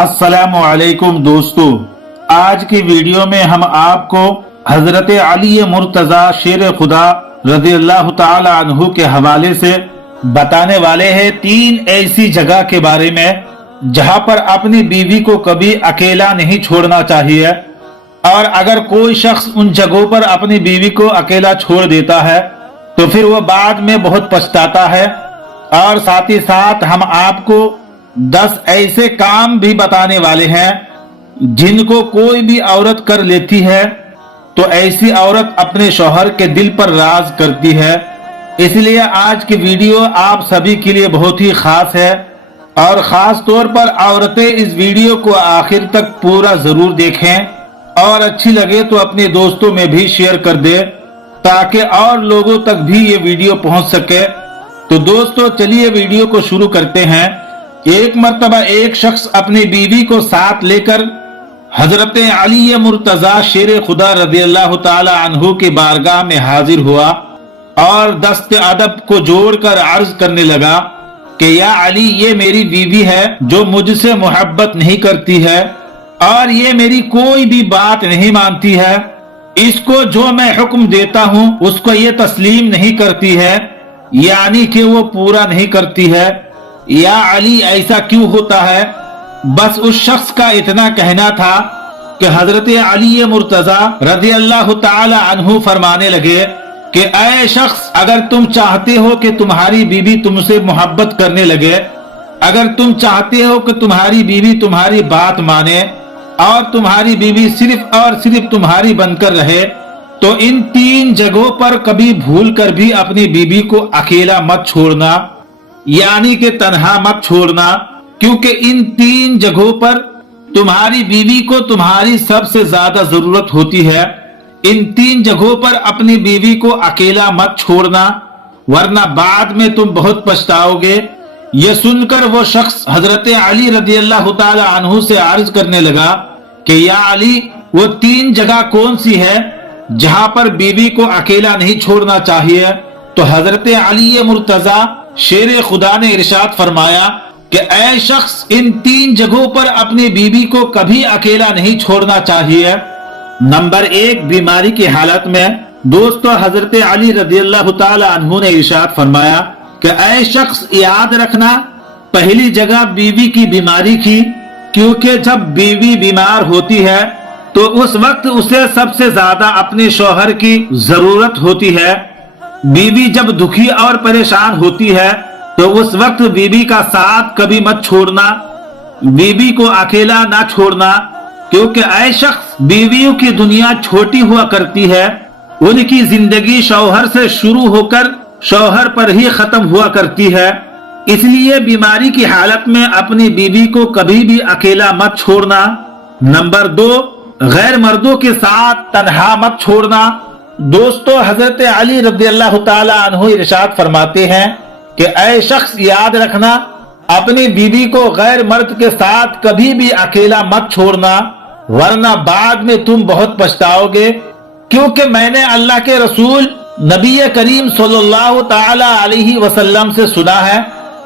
अस्सलामु अलैकुम दोस्तों, आज की वीडियो में हम आपको हजरत अली मुर्तजा शेर खुदा रज़ियल्लाहु ताला अन्हु के हवाले से बताने वाले हैं तीन ऐसी जगह के बारे में जहां पर अपनी बीवी को कभी अकेला नहीं छोड़ना चाहिए। और अगर कोई शख्स उन जगहों पर अपनी बीवी को अकेला छोड़ देता है तो फिर वो बाद में बहुत पछताता है। और साथ ही साथ हम आपको 10 ऐसे काम भी बताने वाले हैं जिनको कोई भी औरत कर लेती है तो ऐसी औरत अपने शौहर के दिल पर राज करती है। इसलिए आज की वीडियो आप सभी के लिए बहुत ही खास है और खास तौर पर औरतें इस वीडियो को आखिर तक पूरा जरूर देखें और अच्छी लगे तो अपने दोस्तों में भी शेयर कर दे ताकि और लोगों तक भी ये वीडियो पहुंच सके। तो दोस्तों चलिए वीडियो को शुरू करते हैं। एक मर्तबा एक शख्स अपनी बीवी को साथ लेकर हजरत अली मुर्तजा शेर खुदा रज़ियल्लाहु ताला अन्हु की बारगाह में हाजिर हुआ और दस्त अदब को जोड़कर अर्ज करने लगा कि या अली, ये मेरी बीवी है जो मुझसे मोहब्बत नहीं करती है और ये मेरी कोई भी बात नहीं मानती है। इसको जो मैं हुक्म देता हूँ उसको ये तस्लीम नहीं करती है, यानी कि वो पूरा नहीं करती है। या अली, ऐसा क्यों होता है? बस उस शख्स का इतना कहना था कि हजरत अली मुर्तजा रज़ियल्लाहु ताला अन्हु फरमाने लगे कि ऐ शख्स, अगर तुम चाहते हो कि तुम्हारी बीवी तुमसे मोहब्बत करने लगे, अगर तुम चाहते हो कि तुम्हारी बीवी तुम्हारी बात माने और तुम्हारी बीवी सिर्फ और सिर्फ तुम्हारी बनकर रहे, तो इन तीन जगहों पर कभी भूल कर भी अपनी बीवी को अकेला मत छोड़ना, यानी कि तन्हा मत छोड़ना, क्योंकि इन तीन जगहों पर तुम्हारी बीवी को तुम्हारी सबसे ज्यादा जरूरत होती है। इन तीन जगहों पर अपनी बीवी को अकेला मत छोड़ना, वरना बाद में तुम बहुत पछताओगे। यह सुनकर वो शख्स हजरत अली रज़ियल्लाहु ताला अन्हु से अर्ज करने लगा कि या अली, वो तीन जगह कौन सी है जहां पर बीवी को अकेला नहीं छोड़ना चाहिए? तो हजरत अली मुर्तजा शेर खुदा ने इरशाद फरमाया कि ऐ शख्स, इन तीन जगहों पर अपनी बीवी को कभी अकेला नहीं छोड़ना चाहिए। नंबर 1, बीमारी की हालत में। दोस्तों हजरत अली रज़ियल्लाहु ताला अन्हु ने इरशाद फरमाया कि ऐ शख्स, याद रखना पहली जगह बीवी की बीमारी की, क्योंकि जब बीवी बीमार होती है तो उस वक्त उसे सबसे ज्यादा अपने शौहर की जरूरत होती है। बीवी जब दुखी और परेशान होती है तो उस वक्त बीवी का साथ कभी मत छोड़ना, बीवी को अकेला ना छोड़ना, क्योंकि ऐ शख्स, बीवियों की दुनिया छोटी हुआ करती है, उनकी जिंदगी शौहर से शुरू होकर शौहर पर ही खत्म हुआ करती है। इसलिए बीमारी की हालत में अपनी बीवी को कभी भी अकेला मत छोड़ना। नंबर 2, गैर मर्दों के साथ तन्हा मत छोड़ना। दोस्तों हजरत अली रज़ियल्लाहु ताला अन्हु इरशाद फरमाते हैं कि ऐ शख्स, याद रखना अपनी बीवी को गैर मर्द के साथ कभी भी अकेला मत छोड़ना, वरना बाद में तुम बहुत पछताओगे। क्योंकि मैंने अल्लाह के रसूल नबी करीम सल्लल्लाहु ताला अलैहि वसल्लम से सुना है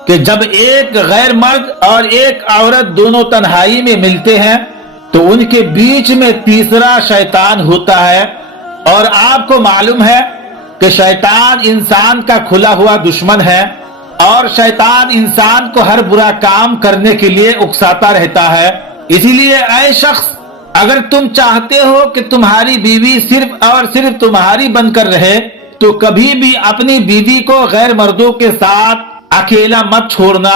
कि जब एक गैर मर्द और एक औरत दोनों तन्हाई में मिलते हैं तो उनके बीच में तीसरा शैतान होता है। और आपको मालूम है कि शैतान इंसान का खुला हुआ दुश्मन है और शैतान इंसान को हर बुरा काम करने के लिए उकसाता रहता है। इसीलिए ऐ शख्स, अगर तुम चाहते हो कि तुम्हारी बीवी सिर्फ और सिर्फ तुम्हारी बनकर रहे तो कभी भी अपनी बीवी को गैर मर्दों के साथ अकेला मत छोड़ना।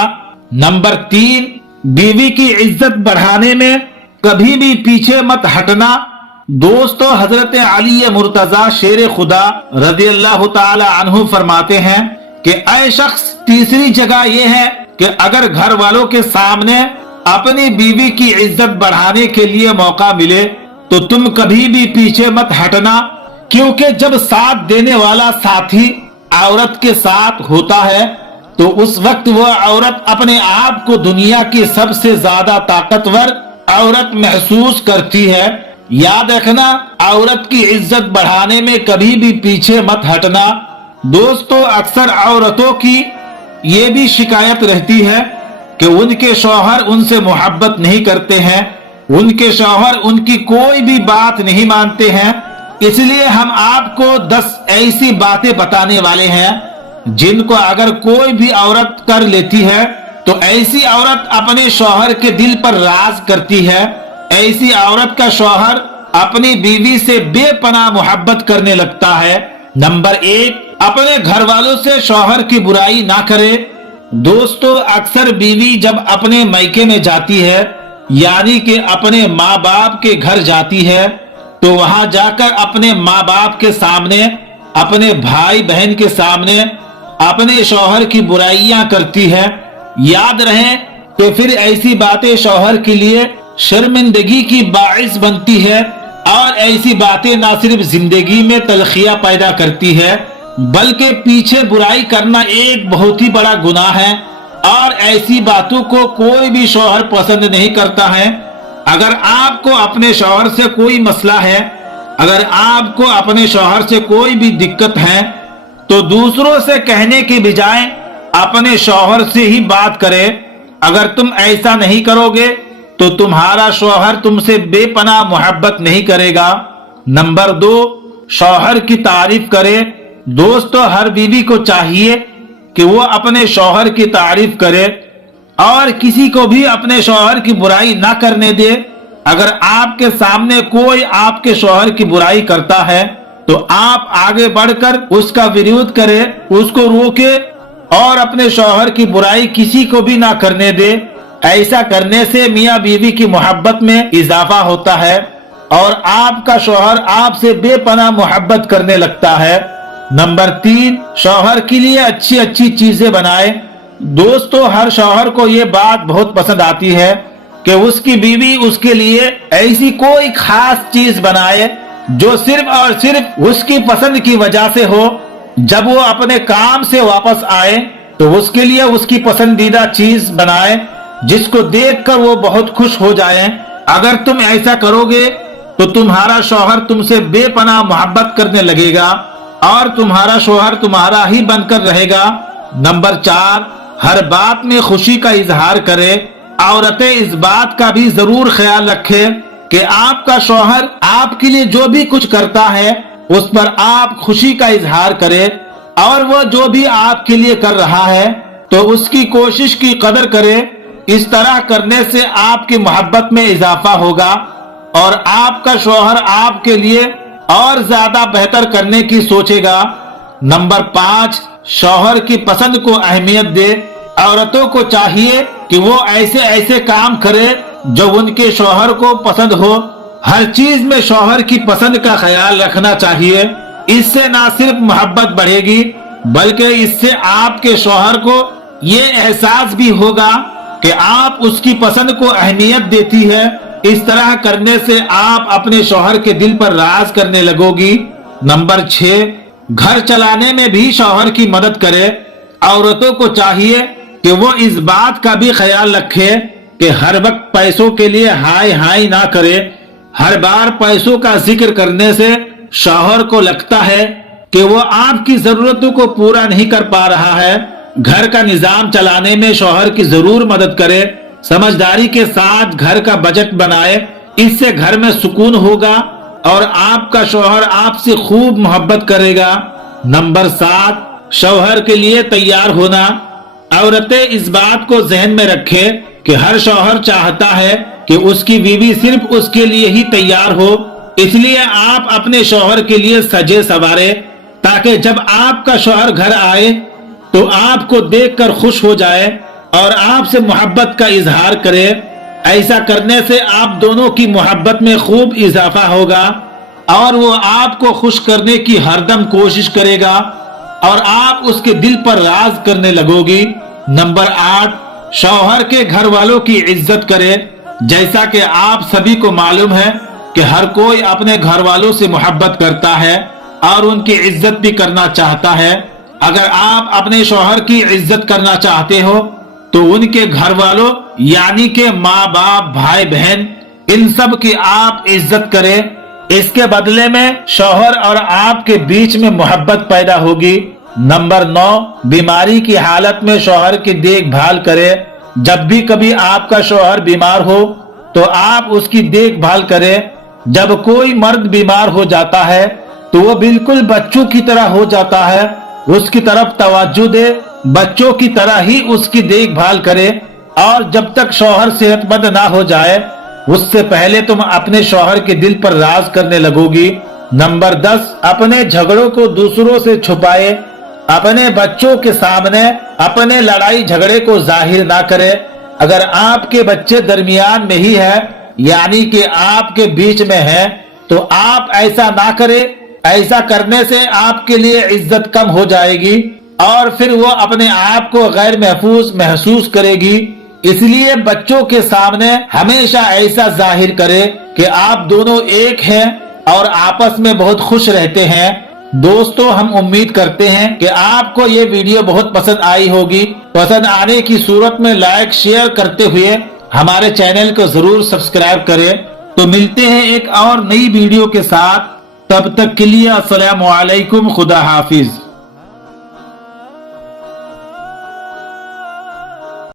नंबर 3, बीवी की इज्जत बढ़ाने में कभी भी पीछे मत हटना। दोस्तों हजरत अली मुर्तजा शेर खुदा रज़ियल्लाहु ताला अन्हु फरमाते हैं कि ऐ शख्स, तीसरी जगह यह है कि अगर घर वालों के सामने अपनी बीवी की इज्जत बढ़ाने के लिए मौका मिले तो तुम कभी भी पीछे मत हटना, क्योंकि जब साथ देने वाला साथी औरत के साथ होता है तो उस वक्त वह औरत अपने आप को दुनिया की सबसे ज्यादा ताकतवर औरत महसूस करती है। याद रखना, औरत की इज्जत बढ़ाने में कभी भी पीछे मत हटना। दोस्तों अक्सर औरतों की ये भी शिकायत रहती है कि उनके शौहर उनसे मोहब्बत नहीं करते हैं, उनके शौहर उनकी कोई भी बात नहीं मानते हैं। इसलिए हम आपको 10 ऐसी बातें बताने वाले हैं जिनको अगर कोई भी औरत कर लेती है तो ऐसी औरत अपने शौहर के दिल पर राज करती है। ऐसी औरत का शौहर अपनी बीवी से बेपनाह मोहब्बत करने लगता है। नंबर 1, अपने घर वालों से शौहर की बुराई ना करे। दोस्तों, अक्सर बीवी जब अपने मायके में जाती है, यानी कि अपने माँ बाप के घर जाती है, तो वहां जाकर अपने माँ बाप के सामने, अपने भाई बहन के सामने अपने शौहर की बुराइयां करती है। याद रहे कि फिर ऐसी बातें शौहर के लिए शर्मिंदगी की बाइस बनती है और ऐसी बातें ना सिर्फ जिंदगी में तलखियां पैदा करती है बल्कि पीछे बुराई करना एक बहुत ही बड़ा गुनाह है और ऐसी बातों को कोई भी शौहर पसंद नहीं करता है। अगर आपको अपने शौहर से कोई मसला है, अगर आपको अपने शौहर से कोई भी दिक्कत है, तो दूसरों से कहने के बजाय अपने शौहर से ही बात करें। अगर तुम ऐसा नहीं करोगे तो तुम्हारा शौहर तुमसे बेपनाह मोहब्बत नहीं करेगा। नंबर 2, शौहर की तारीफ करे। दोस्तों, हर बीवी को चाहिए कि वो अपने शौहर की तारीफ करे और किसी को भी अपने शौहर की बुराई ना करने दे। अगर आपके सामने कोई आपके शौहर की बुराई करता है तो आप आगे बढ़कर उसका विरोध करें, उसको रोके और अपने शौहर की बुराई किसी को भी ना करने दे। ऐसा करने से मियाँ बीवी की मोहब्बत में इजाफा होता है और आपका शौहर आपसे बेपनाह मोहब्बत करने लगता है। नंबर 3, शौहर के लिए अच्छी अच्छी चीजें बनाए। दोस्तों, हर शौहर को ये बात बहुत पसंद आती है कि उसकी बीवी उसके लिए ऐसी कोई खास चीज बनाए जो सिर्फ और सिर्फ उसकी पसंद की वजह से हो। जब वो अपने काम से वापस आए तो उसके लिए उसकी पसंदीदा चीज बनाए जिसको देखकर वो बहुत खुश हो जाए। अगर तुम ऐसा करोगे तो तुम्हारा शौहर तुमसे बेपनाह मोहब्बत करने लगेगा और तुम्हारा शौहर तुम्हारा ही बनकर रहेगा। नंबर 4, हर बात में खुशी का इजहार करे। औरतें इस बात का भी जरूर ख्याल रखें कि आपका शौहर आपके लिए जो भी कुछ करता है उस पर आप खुशी का इजहार करें और वो जो भी आपके लिए कर रहा है तो उसकी कोशिश की कदर करें। इस तरह करने से आपकी मोहब्बत में इजाफा होगा और आपका शौहर आपके लिए और ज्यादा बेहतर करने की सोचेगा। नंबर 5, शौहर की पसंद को अहमियत दे। औरतों को चाहिए कि वो ऐसे ऐसे काम करे जो उनके शौहर को पसंद हो। हर चीज में शौहर की पसंद का ख्याल रखना चाहिए। इससे ना सिर्फ मोहब्बत बढ़ेगी बल्कि इससे आपके शौहर को ये एहसास भी होगा कि आप उसकी पसंद को अहमियत देती है। इस तरह करने से आप अपने शौहर के दिल पर राज करने लगोगी। नंबर 6, घर चलाने में भी शौहर की मदद करे। औरतों को चाहिए कि वो इस बात का भी ख्याल रखे कि हर वक्त पैसों के लिए हाय हाय ना करे। हर बार पैसों का जिक्र करने से शौहर को लगता है कि वो आपकी जरूरतों को पूरा नहीं कर पा रहा है। घर का निजाम चलाने में शौहर की जरूर मदद करे। समझदारी के साथ घर का बजट बनाए, इससे घर में सुकून होगा और आपका शौहर आपसे खूब मोहब्बत करेगा। नंबर 7, शौहर के लिए तैयार होना। औरतें इस बात को जहन में रखें कि हर शौहर चाहता है कि उसकी बीवी सिर्फ उसके लिए ही तैयार हो। इसलिए आप अपने शौहर के लिए सजे सवारे ताकि जब आपका शौहर घर आए तो आपको देखकर खुश हो जाए और आपसे मोहब्बत का इजहार करे। ऐसा करने से आप दोनों की मोहब्बत में खूब इजाफा होगा और वो आपको खुश करने की हरदम कोशिश करेगा और आप उसके दिल पर राज करने लगोगी। नंबर 8, शौहर के घर वालों की इज्जत करे। जैसा कि आप सभी को मालूम है कि हर कोई अपने घर वालों से मोहब्बत करता है और उनकी इज्जत भी करना चाहता है। अगर आप अपने शौहर की इज्जत करना चाहते हो तो उनके घर वालों यानी कि माँ बाप, भाई बहन, इन सब की आप इज्जत करें। इसके बदले में शौहर और आपके बीच में मोहब्बत पैदा होगी। नंबर 9, बीमारी की हालत में शौहर की देखभाल करे। जब भी कभी आपका शौहर बीमार हो तो आप उसकी देखभाल करें। जब कोई मर्द बीमार हो जाता है तो वो बिल्कुल बच्चों की तरह हो जाता है, उसकी तरफ तवज्जो दे, बच्चों की तरह ही उसकी देखभाल करे। और जब तक शौहर सेहतमंद ना हो जाए उससे पहले तुम अपने शौहर के दिल पर राज करने लगोगी। नंबर 10, अपने झगड़ों को दूसरों से छुपाए। अपने बच्चों के सामने अपने लड़ाई झगड़े को जाहिर ना करे। अगर आपके बच्चे दरमियान में ही है, यानी कि आपके बीच में है, तो आप ऐसा ना करें। ऐसा करने से आपके लिए इज्जत कम हो जाएगी और फिर वो अपने आप को गैर महफूज महसूस करेगी। इसलिए बच्चों के सामने हमेशा ऐसा जाहिर करें कि आप दोनों एक हैं और आपस में बहुत खुश रहते हैं। दोस्तों, हम उम्मीद करते हैं कि आपको ये वीडियो बहुत पसंद आई होगी। पसंद आने की सूरत में लाइक शेयर करते हुए हमारे चैनल को जरूर सब्सक्राइब करें। तो मिलते हैं एक और नई वीडियो के साथ, तब तक के लिए अस्सलामु अलैकुम, खुदा हाफिज।